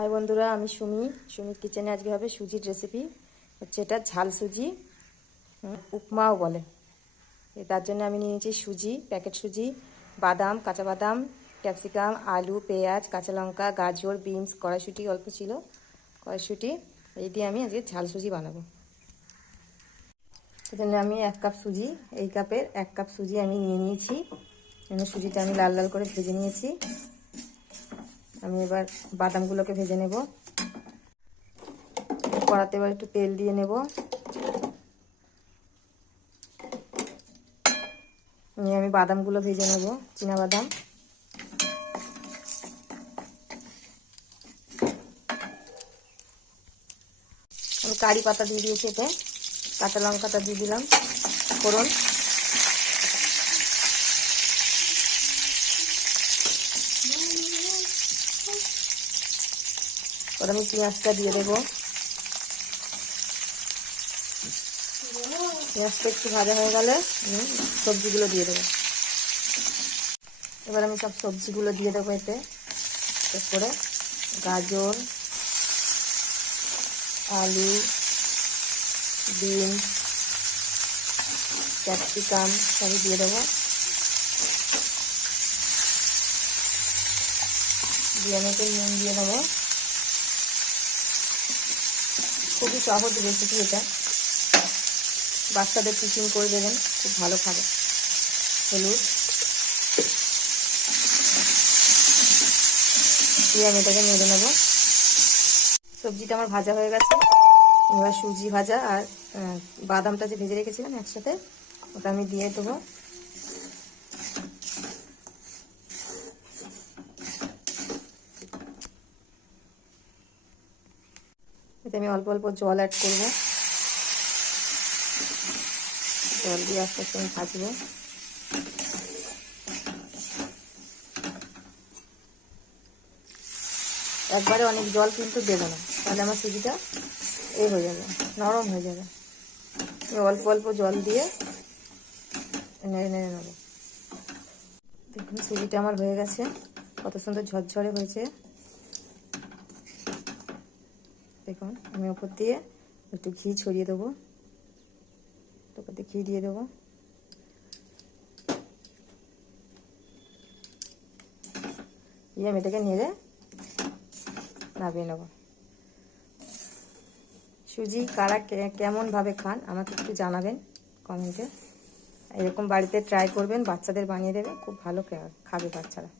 High বন্ধুরা, আমি সুমির কিচেনে আজকে হবে সুজির রেসিপি। হচ্ছে এটা ঝাল সুজি, উপমাও বলে। তার জন্য আমি নিয়েছি সুজি, প্যাকেট সুজি, বাদাম, কাঁচা বাদাম, ক্যাপসিকাম, আলু, পেঁয়াজ, কাঁচা লঙ্কা, গাজর, বিনস, কড়াইশুঁটি অল্প ছিল, কড়াইশুঁটি। এই দিয়ে আমি আজকে ঝাল সুজি বানাবো। সেজন্য আমি 1 কাপ সুজি, এই কাপের 1 কাপ সুজি আমি নিয়ে নিয়েছি। সুজিটা আমি লাল লাল করে ভেজে নিয়েছি। আমি এবার বাদামগুলোকে ভেজে নেব। কড়াতে এবার একটু তেল দিয়ে নেব। নিয়ে আমি বাদামগুলো ভেজে নেব, চীনা বাদাম। আমি কারি পাতা দিয়ে দিয়েছি, এতে কাঁচা লঙ্কাটা দিয়ে দিলাম ফোড়ন। এবার আমি পেঁয়াজটা দিয়ে দেবো। পেঁয়াজটা একটু ভাজা হয়ে গেলে সবজিগুলো দিয়ে দেবো। এবার আমি সব সবজিগুলো দিয়ে দেবো এতে। এরপরে গাজর, আলু, বিনস, ক্যাপসিকাম সবই দিয়ে দেবো। দিয়ে আমি একটু নুন দিয়ে দেবো। খুবই সহজ রেসিপি এটা, বাচ্চাদের টিফিন করে দেবেন, খুব ভালো খাবে। হলুদ দিয়ে আমি এটাকে নেড়ে নেব। সবজিটা আমার ভাজা হয়ে গেছে। এবার সুজি ভাজা আর বাদামটা যে ভেজে রেখেছিলাম একসাথে, ওটা আমি দিয়ে দেবো। এতে আমি অল্প অল্প জল অ্যাড করবো। জল দিয়ে আস্তে আস্তে আমি ভাজবো। একবারে অনেক জল কিন্তু দেবো না, তাহলে আমার সুজিটা হয়ে যাবে, নরম হয়ে যাবে। অল্প অল্প জল দিয়ে নেড়ে নেড়ে নেবো। দেখুন সুজিটা আমার হয়ে গেছে, কত সুন্দর ঝরঝরে হয়েছে। দেখুন আমি ওপর দিয়ে একটু ঘি ছড়িয়ে দেবো, ওপর দিয়ে ঘি দিয়ে দেবো। দিয়ে আমি এটাকে নেড়ে নামিয়ে নেব। সুজি কারা কেমনভাবে খান আমাকে একটু জানাবেন কমেন্টে। এরকম বাড়িতে ট্রাই করবেন, বাচ্চাদের বানিয়ে দেবে, খুব ভালো খাবে বাচ্চারা।